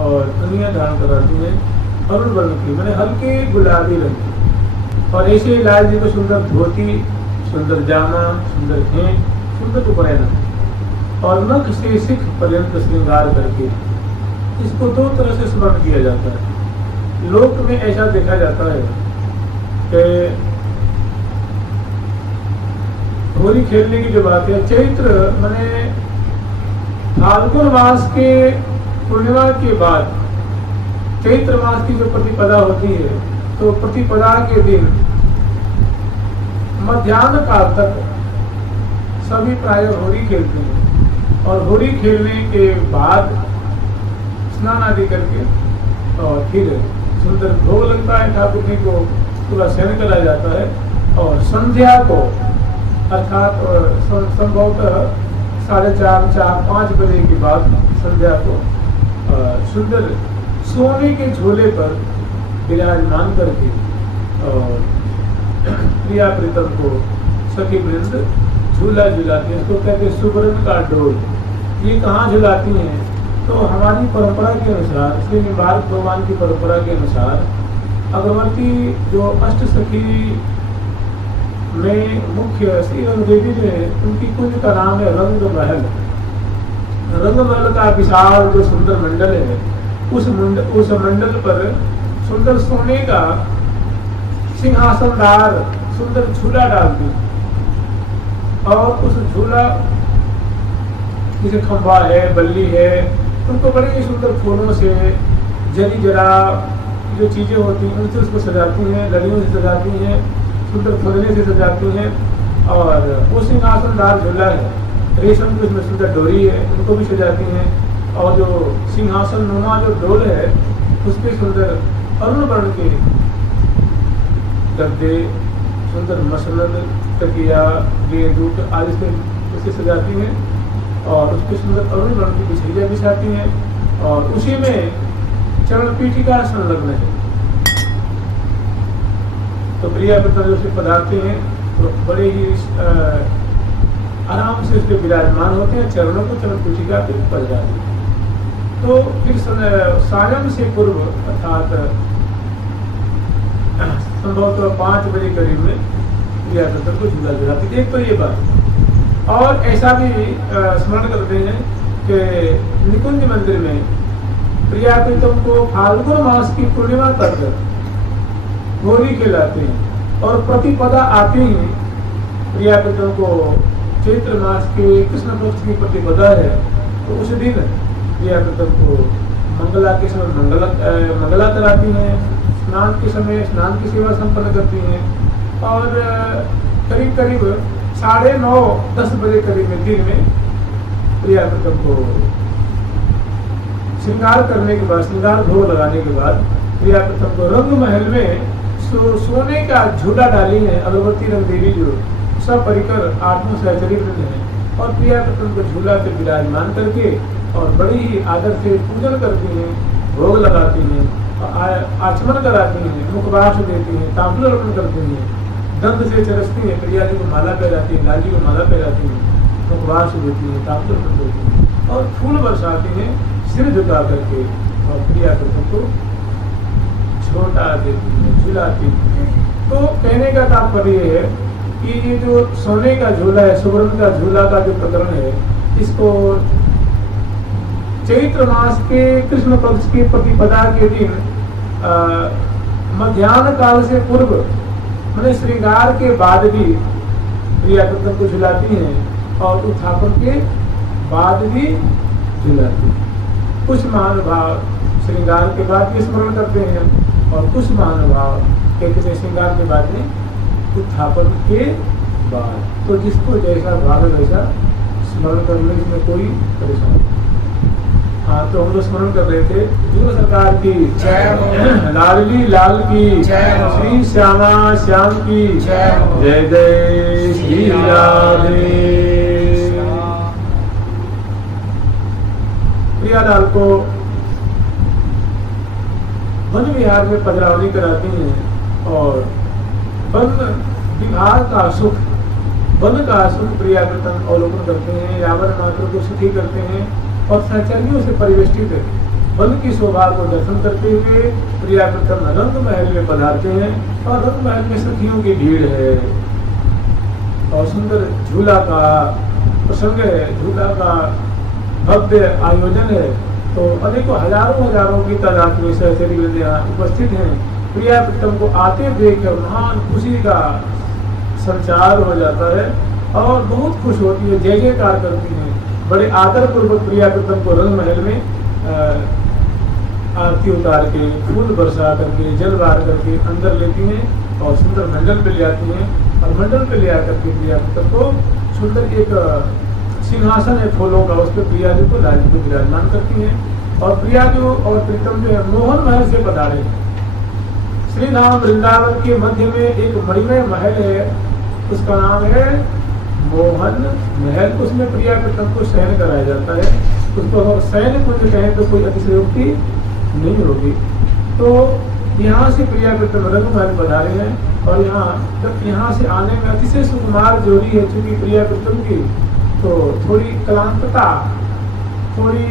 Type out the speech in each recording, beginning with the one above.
और कन्या धारण कराती हैं अरुण वर्ण की, मैंने हल्के गुलाबी रंग की। और ऐसे ही लाल जी को सुंदर धोती, सुंदर जामा, सुंदर घेंट, सुंदर उपनयन और नख से सिख पर्यंत श्रृंगार करके इसको दो तरह से स्मरण किया जाता है। लोक में ऐसा देखा जाता है कि होली खेलने की जो बात है, चैत्र माने फाल्गुन मास के पूर्णिमा के बाद चैत्र मास की जो प्रतिपदा होती है, तो प्रतिपदा के दिन मध्याह्न काल तक सभी प्राय होली खेलते हैं और होली खेलने के बाद स्नान आदि करके और फिर सुंदर भोग लगता है, ठाकुर जी को पूरा शयन करा जाता है और संध्या को अर्थात संभवतः 4:30-5 बजे के बाद संध्या को सुंदर सोने के झोले पर विराजमान करके और प्रिया प्रीतम को सखी वृंद झूला झुलाती है। इसको कहते हैं सुवर्ण का डोल। ये कहाँ झुलाती हैं? तो हमारी परंपरा के अनुसार, श्री निवारक भगवान की परंपरा के अनुसार अगरवती जो अष्ट सखी में मुख्य श्री रंग देवी जो है, उनकी कुंज का नाम है रंग महल। रंग महल का विशाल जो सुंदर मंडल है, उस मंडल पर सुंदर सोने का सिंहासनदार सुंदर झूला डालती और उस झूला जैसे खंबा है, बल्ली है, उनको बड़े ही सुंदर फूलों से जरी जरा जो चीजें होती हैं उनसे उसको सजाती हैं, लड़ियों से सजाती हैं, सुंदर फुलने से सजाती हैं। और वो सिंहासनदार झूला है, रेशम की उसमें सुंदर डोरी है, उनको भी सजाती हैं। और जो सिंहासन नुमा जो डोल है, उसके सुंदर अरुण वर्ण के गद्दे, सुंदर मसनद, तकिया, गेंदूत आदि से उसे सजाती हैं और उसके सुंदर अरुण वर्ण की बिछैया बिछाती हैं और उसी में चरण पीठिका संलग्न है। तो प्रिया प्रथम जो से पधारते हैं तो बड़े ही आराम से उसके विराजमान होते हैं, चरणों को चरण पीठिका पे पड़ जाते हैं। तो फिर सायं से पूर्व अर्थात संभवतः 5 बजे करीब में प्रिया प्रथम को झूला झुलाती है। एक तो ये बात, और ऐसा भी स्मरण करते हैं कि निकुंज मंदिर में प्रिया प्रीतम को फाल्गुन मास की पूर्णिमा तक होली खिलाते हैं और प्रतिपदा आते ही प्रिया प्रीतम को चैत्र मास के कृष्ण पक्ष की प्रतिपदा है, तो उस दिन प्रिया प्रीतम को मंगला के समय मंगला कराती हैं, स्नान के समय स्नान की सेवा संपन्न करती हैं और करीब करीब 9:30-10 बजे करीब में दिन में प्रिया प्रीतम को श्रृंगार करने के बाद, श्रृंगार भोग लगाने के बाद प्रिया प्रीतम को रंग महल में सोने का झूला डाली है अगरवती रंग देवी जो सब परिकर 8 सहचरी वृंद है और प्रिया प्रथम को झूला पे विराजमान करके और बड़ी ही आदर से पूजन करती हैं, भोग लगाती हैं, आचमन कराती हैं, मुखवास देती हैं, तांबूल अर्पण करती हैं, दंड से चरसती हैं, प्रिया जी को माला पहनाती हैं, लाल जी को माला पहनाती हैं, मुखवास देती हैं, तांबूल अर्पण करती हैं और फूल बरसाती हैं सिर झुका करके और प्रिया प्रथम को छोटा देती है, झुलाती है। तो कहने का तात्पर्य है कि ये जो सोने का झूला है, सुवर्ण का झूला का जो प्रकरण है, इसको चैत्र मास के कृष्ण पक्ष की प्रतिपदा के दिन मध्याह्न काल से पूर्व मैंने श्रृंगार के बाद भी प्रिया प्रथम को झुलाती हैं और उत्थापन के बाद भी झुलाती हैं। कुछ महानुभाव श्रृंगार के बाद भी स्मरण करते हैं और कुछ महानुभाव कहते हैं श्रृंगार के बाद में उत्थापन के बाद। तो जिसको जैसा भाव वैसा स्मरण करने में कोई परेशानी। हाँ, तो हम लोग स्मरण कर रहे थे जो सरकार की जय, लाडली लाल की जय, श्री श्यामा श्याम की जय, जय जय श्री राधे। प्रियालाल को वन विहार में पधरावनी कराती हैं और वन विहार का सुख, वन का सुख प्रिया प्रथम अवलोकन करते हैं, रावण मात्र को सुखी करते हैं और सहचर्यों से परिवेष्टित वन की शोभा को दर्शन करते हुए प्रिया प्रीतम रंग महल में पधारते हैं और रंग महल में सखियों की भीड़ है और सुंदर झूला का प्रसंग है, झूला का भव्य आयोजन है। तो अनेकों हजारों की तादाद में सहचरी वृंद यहाँ उपस्थित हैं। प्रिया प्रीतम को आते देख कर महान खुशी का संचार हो जाता है और बहुत खुश होती है, जय जयकार करती हैं। बड़े आदर पूर्वक प्रिया प्रीतम को रंग महल में आरती उतार के, फूल बरसा करके, जल बार करके अंदर लेती हैं और सुंदर मंडल पे ले आती हैं और मंडल पे ले आकर के प्रिया प्रीतम को सुंदर एक सिंहासन है फूलों का, उस पर प्रिया जी को लाल को विराजमान करती हैं और प्रिया जी और प्रीतम जो है मोहन महल से पधारे। श्री धाम वृंदावन के मध्य में एक मणिमय महल है, उसका नाम है मोहन महल। उसमें प्रिया प्रीतम को शयन कराया जाता है। उसको अगर शयन कुंज कहें तो कोई अतिशयोक्ति नहीं होगी। तो यहाँ से प्रिया प्रीतम रंग महल पधारे हैं और यहाँ से आने में अतिशय सुकुमार जोड़ी है चूंकि प्रिया प्रीतम की, तो थोड़ी क्लांतता, थोड़ी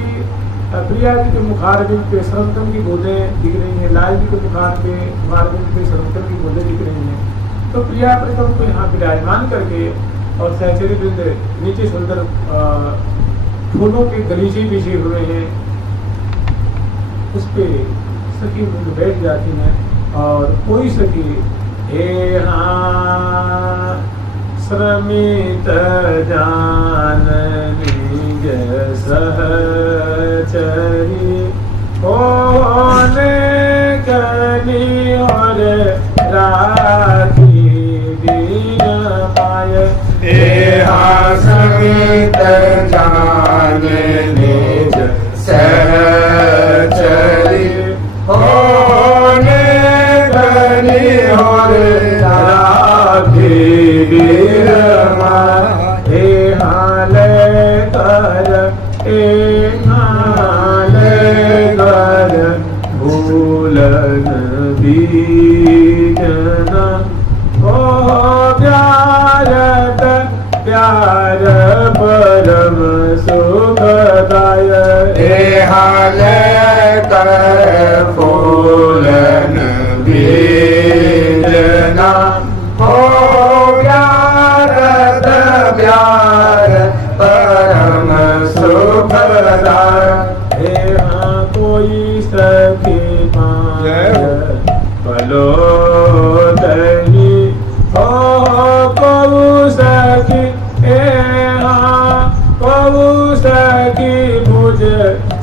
प्रिया जी के मुखारबिंद पे सरंतम की बूंदें दिख रही हैं, लाल जी के मुखारबिंद पे सरंतम की बूंदें दिख रही हैं। तो प्रिया प्रीतम को यहाँ विराजमान करके और सहचरी वृंद नीचे सुंदर फूलों के गलीचे बिछे हुए हैं, उस पे सखी वृंद बैठ जाती हैं और कोई सखी हे हाँ श्रमित जाननी सहचरी होने कनी और राखी दीन पाय। हे हाँ श्रमित जाननी सहचरी होने कनी और राखी दीन पाय। हे हाले कर भूलन बीजना ओ प्यार परम सुखदाय। हे हाले कर फूलन बीजना हो प्यार परम सुखदाय। हे हाँ कोई सखी पाय पलो दही हो कबू सखी। हे हाँ कबू सखी भुज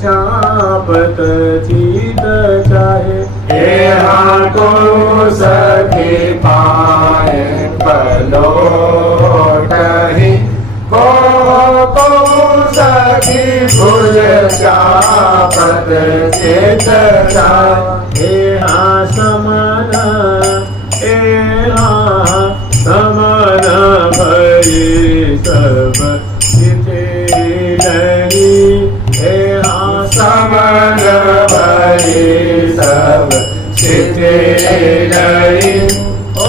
चापत चीत चाहे। हे हाँ को सखी पाए पलोटही को सखी भुज चापत चित चाहे। हे हाँ समन भई सब चिते नहीं। हे हाँ समन भई सब चिते नहीं। ओ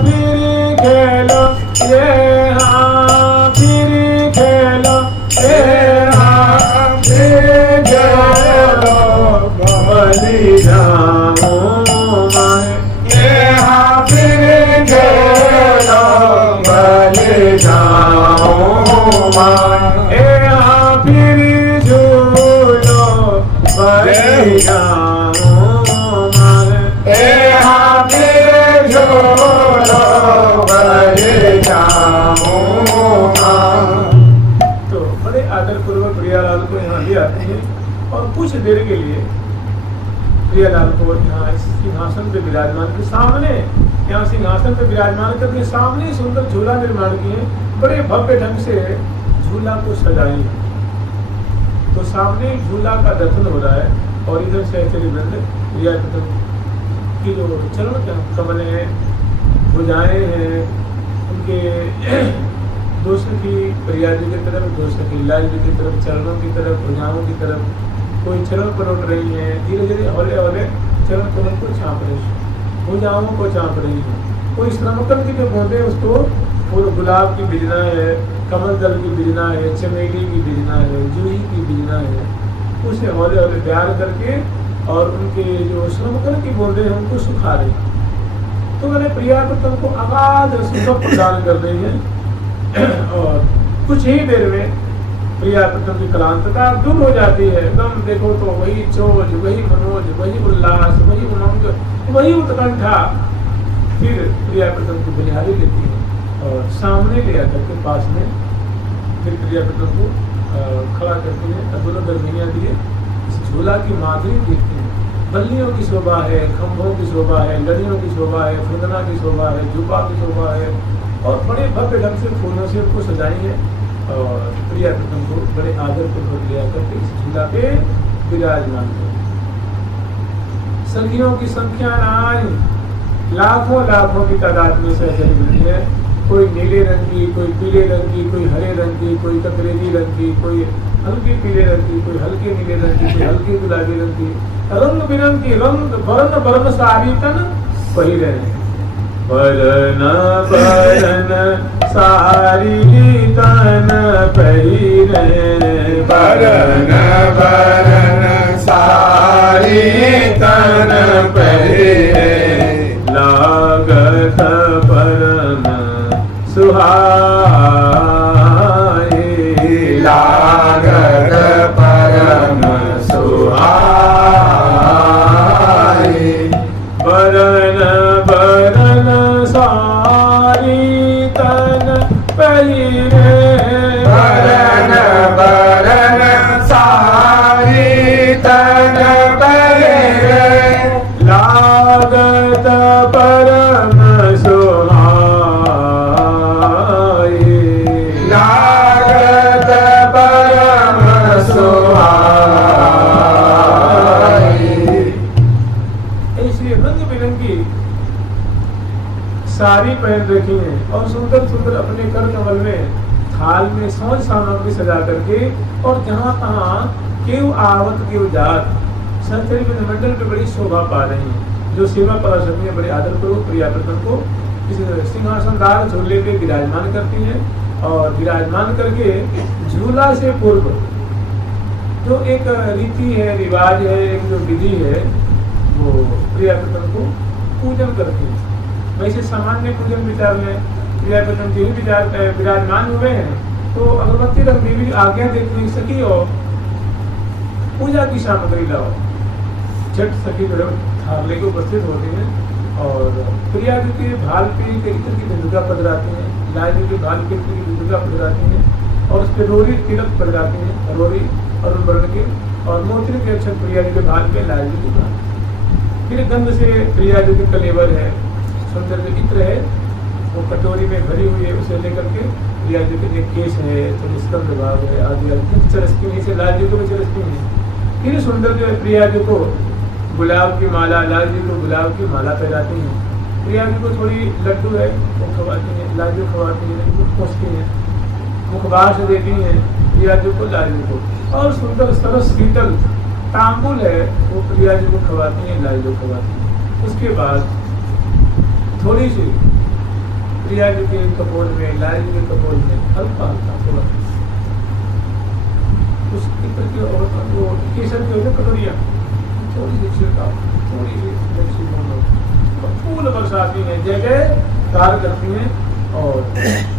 फिर खेलो ये हाँ फिर खेलो ये हाँ फिर खेलो बलि जाऊं मैं। ये हाँ फिर खेलो बलि जाऊं मैं। ए हाँ फिर झूलो बलि जाऊं मैं। ए हाँ फिर झूलो बलि जाऊं मैं। तो बड़े आदर पूर्वक प्रियालाल को यहाँ ले आते हैं और कुछ देर के लिए प्रियालाल को यहाँ इस सिंहासन पे विराजमान के सामने, यहाँ सिंहासन पे विराजमान करके सामने सुंदर झूला निर्माण किए, बड़े भव्य ढंग से झूला को सजाई। तो सामने झूला का दर्शन हो रहा है और इधर सहचरी वृंद प्रिया की जो चरण कमल है, भुजाएं हैं, उनके दो सखी प्रिया जी की तरफ, दो सखी लाल जी की तरफ, चरणों की तरफ, भुजाओं की तरफ कोई चरण पलट रही है, धीरे धीरे हौले हौले चरण कमल को चाँप रही है, भुजाओं को चाँप रही है। कोई श्रमकल की जो बूंदे उसको फूल गुलाब की बिजना है, कमल दल की बिजना है, चमेली की बिजना है, जूही की बिजना है, उसे हौले हौले प्यार करके और उनके जो श्रम कर की बोल रहे हैं उनको सुखा रहे हैं। तो मैंने प्रिया प्रथम को अगाध सुख प्रदान कर रही है और कुछ ही देर में प्रिया प्रथम की क्लांतता दूर हो जाती है। एकदम देखो तो वही चोज, वही मनोज, वही उल्लास, वही उमंग, वही उत्कंठा फिर प्रिया प्रथम को बलिहारी लेती है और सामने ले आकर के पास में फिर प्रिया प्रथम को खड़ा करती है। अब दोनों गर्भिणियां दिए इस झूला की माधुरी देखती है। बल्लियों की शोभा है, खंभों की शोभा है, लड़ियों की शोभा है, फुंदना की शोभा है, जुबा की शोभा है और बड़े भव्य ढंग से फूलों से उनको सजाई है। और प्रिया प्रथम को बड़े आदर पूर्वक ले आकर के इस झूला पे विराजमान है। सखियों की संख्या नाई लाखों लाखों की तादाद में से मिलती है। कोई नीले रंग की, कोई पीले रंग की, कोई हरे रंग की, कोई ककरेली रंग की, कोई हल्के पीले रंग की, कोई हल्के नीले रंग की, कोई हल्के गुलाबी रंग की, रंग बिरंग की रंग वर्ण वर्ण सारी तन पहिरे वर्ण वर्ण सारी तन पहिरे वरण वरण सारी तन पहिरे लागत परम सुहाए लागत परम सुहाए वरण वरण सारी तन पहिरे वरण वरण सारी तन पहिरे लागत परम सुहाए लागत परम सुहाए। ऐसी रंग बिरंगी साड़ी पहन रखी है और सुंदर सुंदर अपने कर कमल में थाल में सौज सामग्री सजा करके और जहाँ तहाँ केव आवत केव जात संतरी मंडल पे बड़ी शोभा पा रही है। जो सेवा पराशक्ति में बड़े आदर पूर्वक प्रिया प्रथम को इस सिंहासनदार झूले पे विराजमान करती है और विराजमान करके झूला से पूर्व जो एक रीति है, रिवाज है, एक जो विधि है वो प्रिया प्रथम को पूजन करती है। वैसे सामान्य पूजन विचार में प्रिया प्रथम जी विराजमान हुए हैं तो अगरबत्ती रंग देवी आज्ञा देती सखी हो पूजा की सामग्री लाओ। छठ सखी थाल लेके उपस्थित होती हैं और प्रिया जी के भाल पे इत्र की दुर्गा पधराती हैं, लाल जी के भाल पे इत्र की दुर्गा पधराती हैं और उस पर रोरी तिलक पधराती हैं, रोरी अरुण वर्ण के और मोती के अक्षर प्रिया जी के भाल पे लाल जी के भाल। फिर गंध से प्रिया जी के कलेवर है, सुंदर जो इत्र है वो कटोरी में भरी हुई है, उसे लेकर के प्रिया जी के केश है, थोड़ी स्कंद भाग है आदि चरस्की से लाल जी को भी चरस्की है। फिर सुंदर जो है प्रिया जी को गुलाब की माला, लाल जी को गुलाब की माला पहनाती हैं। प्रिया जी को थोड़ी लड्डू है वो खवाती हैं, लाल जी खवाती हैं, पोसती हैं, मुखबास देती हैं प्रिया जी को, लाल जी को। और सुंदर सरस शीतल तांबुल है वो प्रिया जी को खवाती हैं, लाल जी को खवाती हैं। उसके बाद थोड़ी सी प्रिया जी के कपोल में, लाल जी के कपोल में हल्का हल्का थोड़ा उस इत्र की और वो केसर की होती कटोरिया थोड़ी सी छिड़काव, थोड़ी सी फूल बरसाती हैं, जगह कार करती हैं। और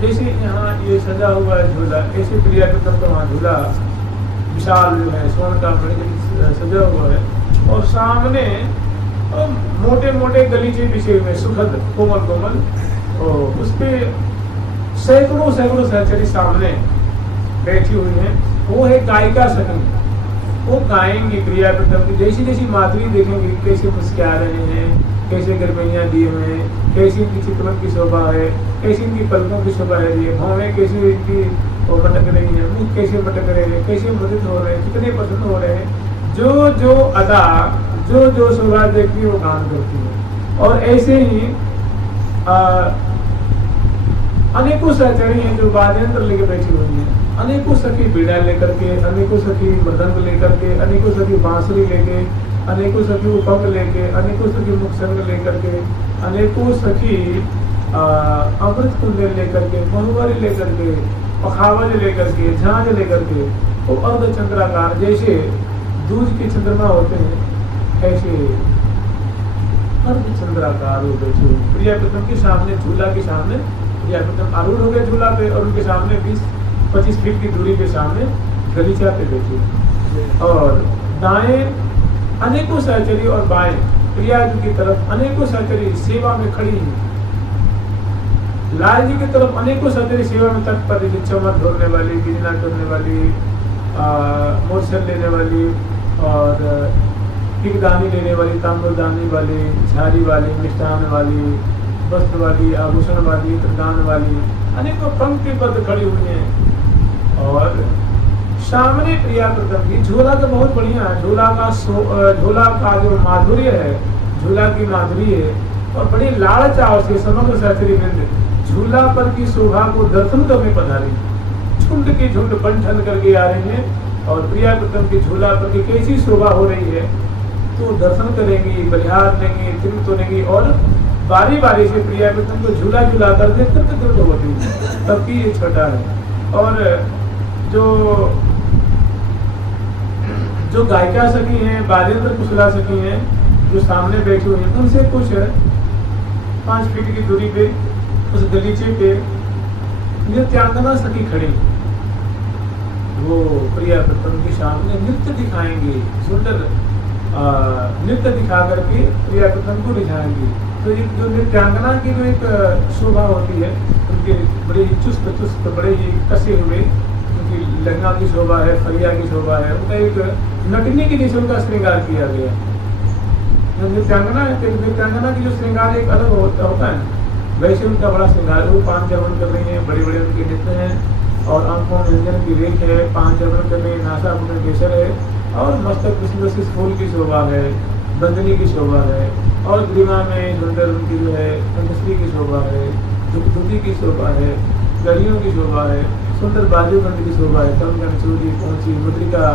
जैसे यहाँ ये सजा हुआ है झूला, ऐसे प्रिया प्रथम का वहाँ झूला विशाल जो है स्वर्ण का मणि सजा हुआ है और सामने मोटे मोटे गलीचे बिछे हुए सुखद कोमल कोमल और उस पे सैकड़ों सैकड़ों सहचरी सामने बैठी हुई हैं। वो है गायिका सखी, वो गाएंगे प्रिया प्रथम की जैसी जैसी माधुरी देखेंगे, कैसे मुस्कुरा रहे हैं, कैसे गर्मियाँ दिए हुए हैं, कैसी इनकी चितवन की शोभा है, कैसी इनकी पलकों की शोभा है, ये भौवें कैसी इनकी मटक रही है, मुख कैसे मटक रहे हैं, कैसे मुदित हो रहे हैं, कितने पसंद हो रहे हैं। जो जो अदा जो जो शोभा देखती है वो गान करती है। और ऐसे ही अनेकों सहचरी हैं जो वाद्यंत्र लेकर बैठी हुई हैं, अनेकों सखी बीड़ा लेकर के, अनेकों सखी मृदंग लेकर के, अनेकों सखी बांसुरी लेके, अनेकों सखी उपंग लेके, अनेकों सखी मुखसंग लेकर के, अनेकों सखी अमृत कुंडल लेकर के, महुआरी लेकर के, पखावज लेकर के, झांझ लेकर के, वो अर्धचंद्राकार जैसे दूज के चंद्रमा होते हैं ऐसे अर्धचंद्राकार हो बैठे हुए प्रिया प्रीतम के सामने, झूला के सामने प्रिया प्रीतम आरूढ़ हो गए झूला पे और उनके सामने 20-25 फीट की दूरी के सामने गलीचा पे बैठे हुए और दाएं अनेकों सहचरी और बाएं प्रिया जी की तरफ अनेकों सहचरी सेवा में खड़ी हैं। लाल जी की तरफ अनेकों सहचरी सेवा में तत्पर है, चमक धोने वाली, बिजना करने वाली, मोरछल लेने वाली और टिकदानी लेने वाली, ताम्रदानी वाली, झाड़ी वाली, मिष्ठान वाली, वस्त्र वाली, आभूषण वाली, प्रदान वाली, अनेकों पंक्तिबद्ध खड़ी हुई हैं। और सामने प्रिया प्रीतम की झूला तो बहुत बढ़िया है, झूला का जो माधुर्य है, झूला की माधुरी है और बड़ी लाड़ चाव से समग्र सहचरी वृंद झूला पर की शोभा को दर्शन करने पधारी, झुंड की झुंड बंठन करके आ रहे हैं और प्रिया प्रीतम की झूला पर की कैसी शोभा हो रही है तो दर्शन करेंगी, बलिहार लेंगी, तिल तोड़ेंगी और बारी बारी से प्रिया प्रीतम को झूला झूला कर देखते होती है, सबकी ये छटा है। और जो गायिका सखी हैं, बाजेंद्र कुशला सखी हैं, जो सामने बैठी हुई हैं, उनसे कुछ 5 फीट की दूरी पे उस गलीचे पे नृत्यांगना सखी खड़ी, वो प्रिया प्रीतम के सामने नृत्य दिखाएंगे, सुंदर नृत्य दिखा करके प्रिया प्रीतम को रिझाएंगी। तो ये जो नृत्यांगना की जो एक शोभा होती है, उनके बड़े ही चुस्त बड़े ही कसे हुए, उनकी लहंगा की शोभा है, फरिया की शोभा है, उनका एक नटने के नीचे उनका श्रृंगार किया गया। नृत्यांगना है, नृत्यांगना की जो श्रृंगार एक अलग होता है, वैसे उनका बड़ा श्रृंगार, वो 5 जर्मन कर रही है, बड़े बड़े उनके नृत्य हैं और आंखों में व्यंजन की रेख है, 5 जर्मन कर रही है, नासा में केसर है और मस्तक कृष्ण फूल की शोभा है, बंदनी की शोभा है और ग्रीवा में सुंदर उनकी जो है कंठश्री की शोभा है, धुती की शोभा है, गलियों की शोभा है, सुंदर बाजूबंद की शोभा है, कमगन चूड़ी पहुंची मुद्रिका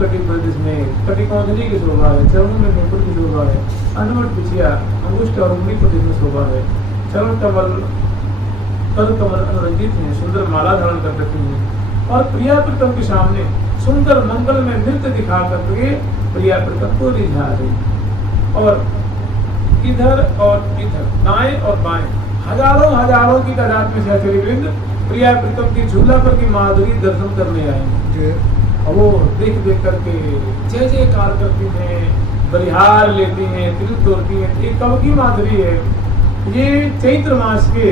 कटी प्रदेश में कटिकौंधनी की शोभा है, चरणों में नुपुर की शोभा है, अनवट पिछिया अंगुष्ठ और उंगली प्रदेश में शोभा है, चरण कमल कर कमल अनुरंजित है, सुंदर माला धारण कर रखी है और प्रिया प्रीतम के सामने सुंदर मंगल में नृत्य दिखा करके प्रिया प्रीतम को रिझा रही और इधर और इधर दाएं और बाएं हजारों की तादाद में सहचरी वृंद प्रिया प्रीतम की झूला पर की माधुरी दर्शन करने आए और वो देख देख करके जय जयकार करती हैं, बलिहार लेती हैं, तिल तोड़ती हैं। ये कब की माधुरी है? ये चैत्र मास के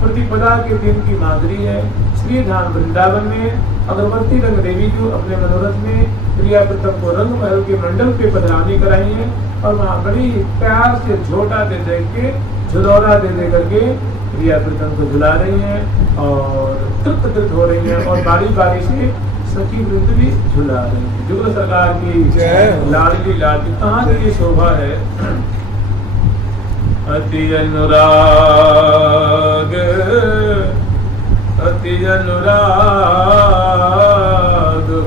प्रतिपदा के दिन की माधुरी है। श्री धाम वृंदावन में अगरबत्ती रंग देवी जो अपने मनोरथ में प्रिया प्रीतम को रंग महल के मंडल पे पधरानी कराई है और वहाँ बड़ी प्यार से झोटा दे दे के झुलौरा दे दे करके प्रिया प्रीतम को झुला रही हैं और तृप्त हो रही हैं और बारी बारी से सखी वृंद भी झुला रही है। जुगल सरकार की लाडली लाडली कहाँ की ये शोभा है। अति अनुराग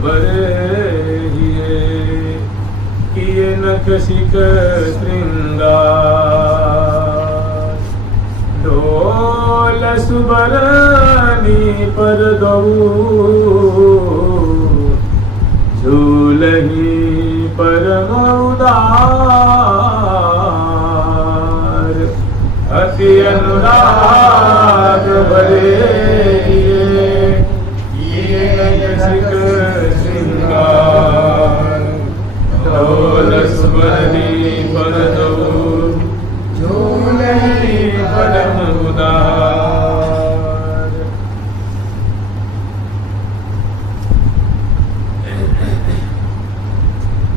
भरे किए नख सिक श्रृंगार डोल सुबरनी पर झूलही परम उदार अति अनुराग भरे ये नसिक श्रृंगार डोल सुबरनी पर झूलही परम उदार।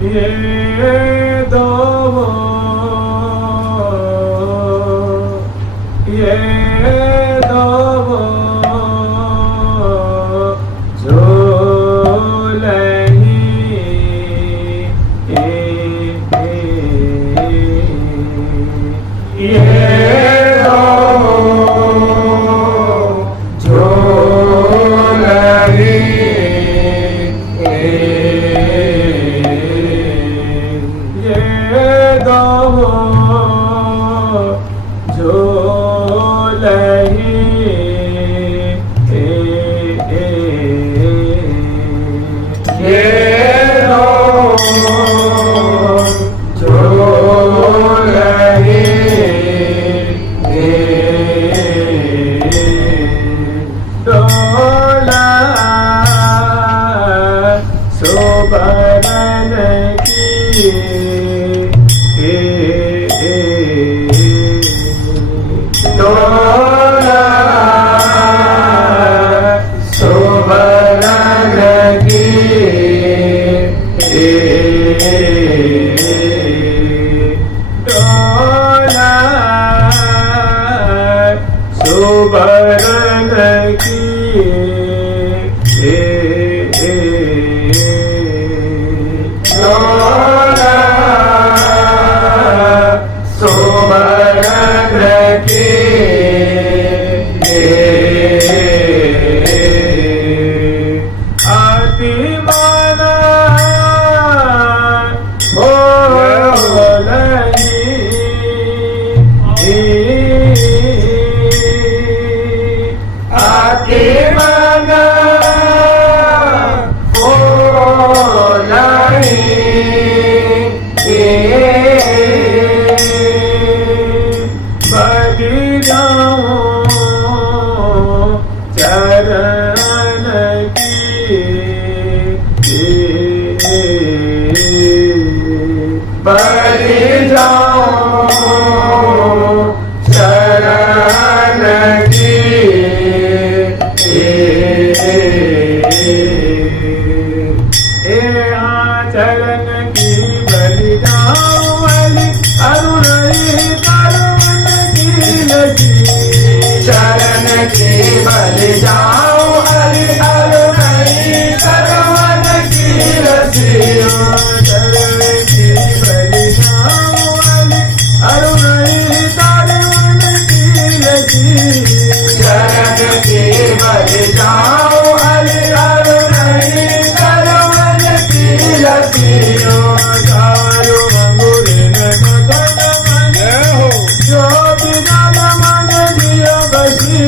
ये दो ये डोला सुवर्ण की डोला सुवर्ण की डोला सुवर्ण की आदि माना हो आके मना बदि जाऊं चरण की बलि जाऊं शरण की चरण की बलि जाऊं बलि अरुणई करुण की लगी शरण की बलि जाऊं हरि अरुणई करवन की रसी चरण की बलि जाऊं बलि अरुणई करुण की लगी शरण की बलि जाऊं हरि अरुणई करवन की रसी चारु अंगुरे न कन मन ज्योति जल मन जिय बसी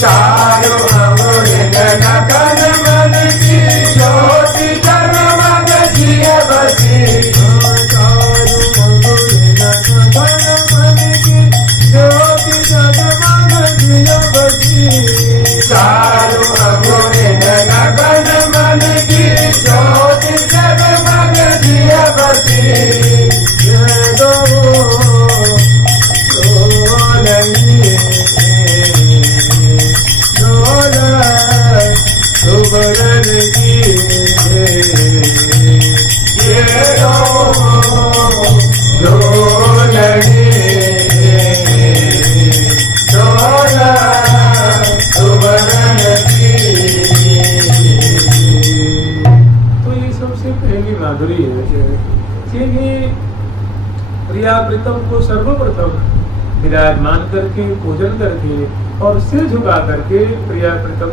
चारो अमृत नकन मन की ज्योति जगमग जिय बसी चारु अंगुरे न कन मन की ज्योति जगमग जिय बसी चारो अमृत नकन मन की ज्योति जगमग जिय बसी जय दो डोलनी डोला सुवर्ण की ये रो डोलनी डोला सुवर्ण की तो ये सबसे पहली माधुरी है कि प्रिया प्रीतम को सर्वप्रथम विराजमान करके पूजन करके और सिर झुका करके प्रिया प्रीतम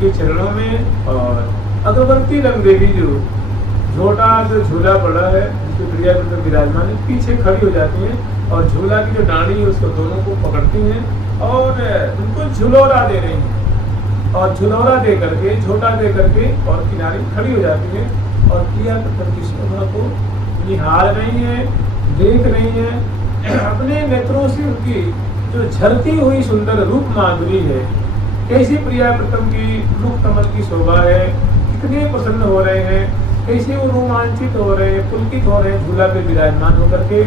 के चरणों में और अगरबत्ती रंग देवी जो छोटा जो झूला पड़ा है जिसमें प्रिया प्रीतम विराजमान है पीछे खड़ी हो जाती हैं और झूला की जो डांडी है उसको दोनों को पकड़ती हैं और उनको झुलौरा दे रही हैं और झुलौरा दे करके झोटा दे करके और किनारे खड़ी हो जाती है और प्रिया प्रीतम की शोभा को निहार रही है देख रही है अपने नेत्रों से उनकी जो झरती हुई सुंदर रूप माधुरी है कैसी प्रिया प्रीतम की मुख कमल की शोभा है कितने प्रसन्न हो रहे हैं कैसे वो रोमांचित हो रहे हैं पुलकित हो रहे हैं झूला पे विराजमान होकर के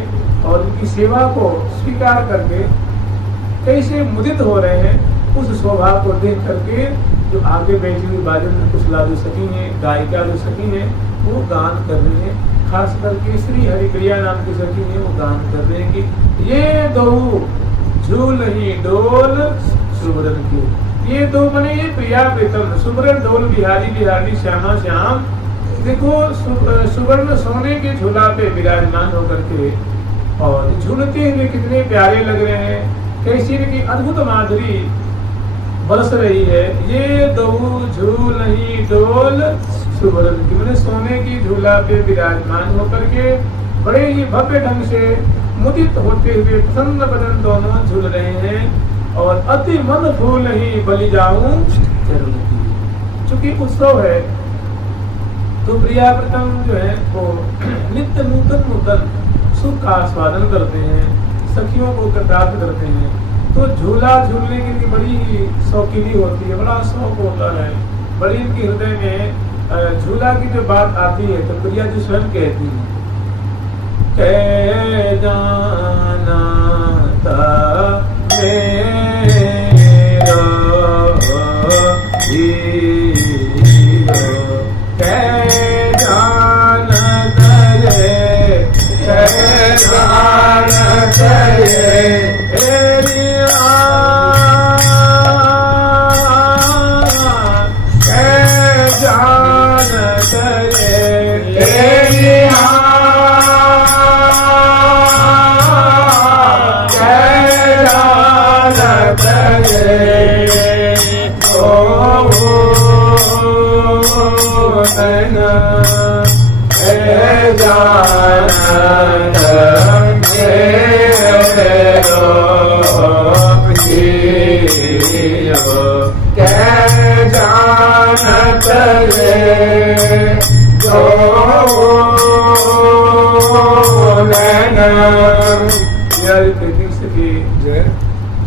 और उनकी सेवा को स्वीकार करके कैसे मुदित हो रहे हैं उस शोभा को देख करके जो आगे बैठी हुई बाजू में कुशला जो सखी हैं गायिका जो सखी हैं वो गान कर रही हैं खास करके श्री हरिप्रिया नाम की सखी है वो गान कर रहे हैं कि ये दो झूल ही डोल सुवर्ण की ये दो बने ये प्रिया प्रीतम सुवर्ण डोल बिहारी बिहारी श्यामा श्याम देखो सुवर्ण सोने के झूला पे विराजमान होकर के और झूलते हुए कितने प्यारे लग रहे हैं कैसी इनकी अद्भुत माधुरी बरस रही है ये दो झूल ही डोल सुवर्ण की मैंने सोने की झूला पे विराजमान होकर के बड़े ही भव्य ढंग से मुदित होते हुए प्रसन्न बदन दोनों झूल रहे हैं और अति मन फूल ही बलि जाऊं चरण की चूंकि उत्सव है तो प्रिया प्रीतम जो है वो नित्य नूतन सुख का आस्वादन करते हैं सखियों को प्राप्त करते हैं तो झूला झूलने की इनकी बड़ी शौकीनी होती है बड़ा शौक होता है बड़ी इनके हृदय में झूला की जो बात आती है तो प्रिया जी स्वयं कहती है कै जाना था मेरो हीरो कै जानत रे कै जानत रे तेरी कै जानत रे तेरी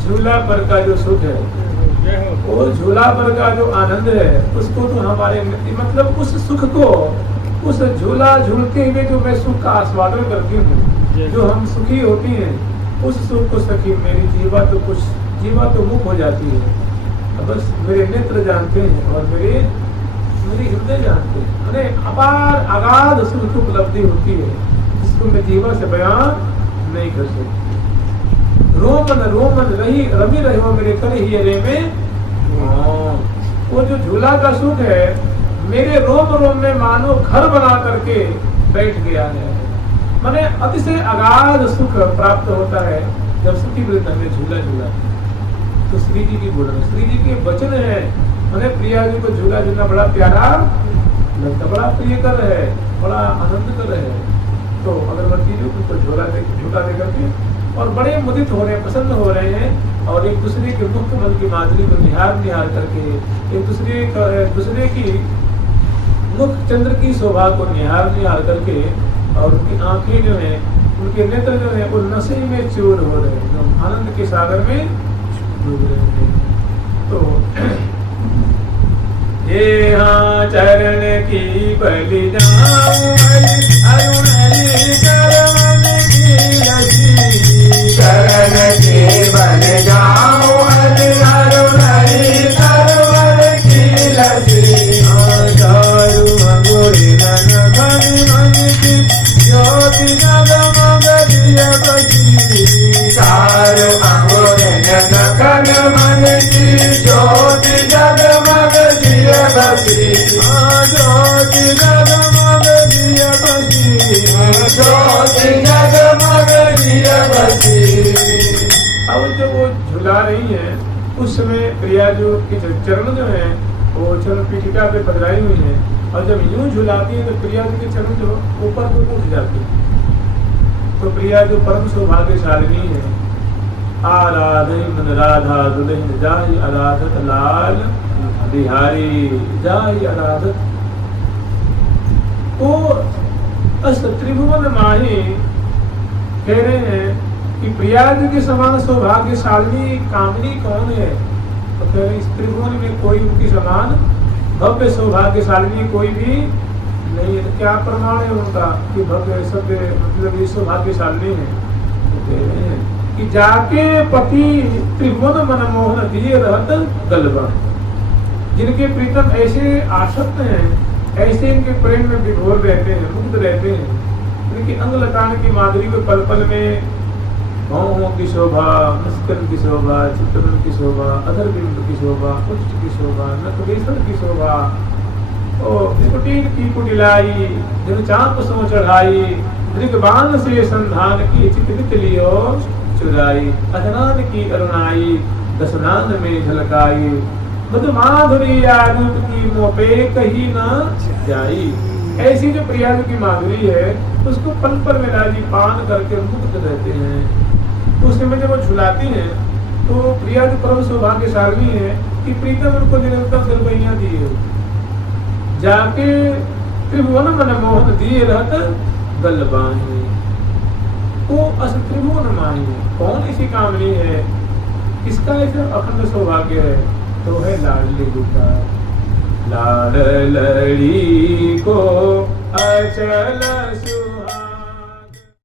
झूला पर का जो सुख है, वो झूला पर का जो आनंद है, उसको तो हमारे मतलब उस सुख को, उस झूला झूलते हुए जो मैं सुख का आस्वादन करती हूँ, जो हम सुखी होती हैं, उस सुख को सखी मेरी जीवा तो मुख हो जाती है। बस मेरे नेत्र जानते हैं और मेरी हृदय जानते हैं। अरे अपार अगाध सुख की उपलब्धि होती है, जिसको मैं जीवा से बयान नहीं कर सकती। रोमन रही रमी रहे हो मेरे कर ही रे में, वो जो झूला का सुख है मेरे रोम में मानो घर बना करके बैठ गया है। माने अतिशय अगाध सुख प्राप्त होता है जब सुखी वृंद में झूला तो श्री जी की बोल श्री जी के वचन है। मैंने प्रिया जी को झूला झूलना बड़ा प्यारा लगता, बड़ा प्रिय कर है, बड़ा आनंद कर है। तो अगरबत्ती जी उनको झूला दे करके और बड़े मुदित हो रहे हैं, प्रसन्न हो रहे हैं और एक दूसरे के मुख कमल की माधुरी को निहार करके, एक दूसरे की मुख चंद्र की शोभा को निहार करके, और उनकी आंखें जो है, उनके नेत्र जो है, वो नशे में चूर हो रहे हैं, आनंद के सागर में डूब रहे हैं। तो ये हाँ चरण की बलि जाऊं अरुण चरण की बन जाऊं सरवर की लसी चारू अंगूरी नन घन मन की ज्योति जगमग दिय बसी चारू अंगूरी नन घन मन की ज्योति जगमग दिय बसी ज्योति जगमग दिय बसी ज्योति जगमग दिय बसी। अब जब वो झुला रही है उस समय प्रिया जो के चरण जो है वो चरण पीठिका पे पधराई हुई है, और जब यूं झुलाती है तो प्रिया जी के चरण जो ऊपर को उठ जाते हैं। तो प्रिया जो परम सौभाग्यशालिनी है, आराधई मन राधा दुल्हन जाहि आराधत लाल बिहारी जाहि आराधत। तो अष्ट त्रिभुवन माही कह रहे हैं कि प्रिया जी के समान सौभाग्यशालिनी कामनी कौन है? तो कह रहे इस त्रिभुवन में कोई उनकी समान भव्य सौभाग्यशालिनी कोई भी नहीं है। तो क्या प्रमाण है उनका कि भव्य सभ्य मतलब ये सौभाग्यशालिनी है? तो कह रहे हैं कि जाके पति त्रिभुवन मनमोहन दिए रहत गलबा, जिनके प्रीतम ऐसे आसक्त हैं, ऐसे इनके प्रेम में विभोर रहते हैं, मुक्त रहते हैं, इनकी अंग लतान की माधुरी को पल पल में भौहों की शोभा, मुस्कन की शोभा, चित्रन की शोभा, अधर बिंब की शोभा, कुष्ठ की शोभा, नखवेशन की शोभा, ओ त्रिकुटीर की कुटिलाई, जन चाप सो चढ़ाई, दृगबान से संधान की चित्रित लियो चुराई, अधनान की अरुणाई, दसनान में झलकाई, मधुमाधुरी रूप की मोपे कहीं न जाई। ऐसी जो प्रिया की माधुरी है उसको पल पल में राजी पान करके मुक्त रहते हैं। तो उस समय जब वो झुलाती हैं तो प्रिया जो परम सौभाग्यशालिनी है कि प्रीतम उनको निरंतर गलबैया दिए, जाके त्रिभुवन मनमोहन दिए रहत गलबाही। तो अस त्रिभुवन माही कौन ऐसी कामनी है, किसका ऐसा अखंड सौभाग्य है? तो है लाडली गुड्डा। लाडलड़ी को अचल सु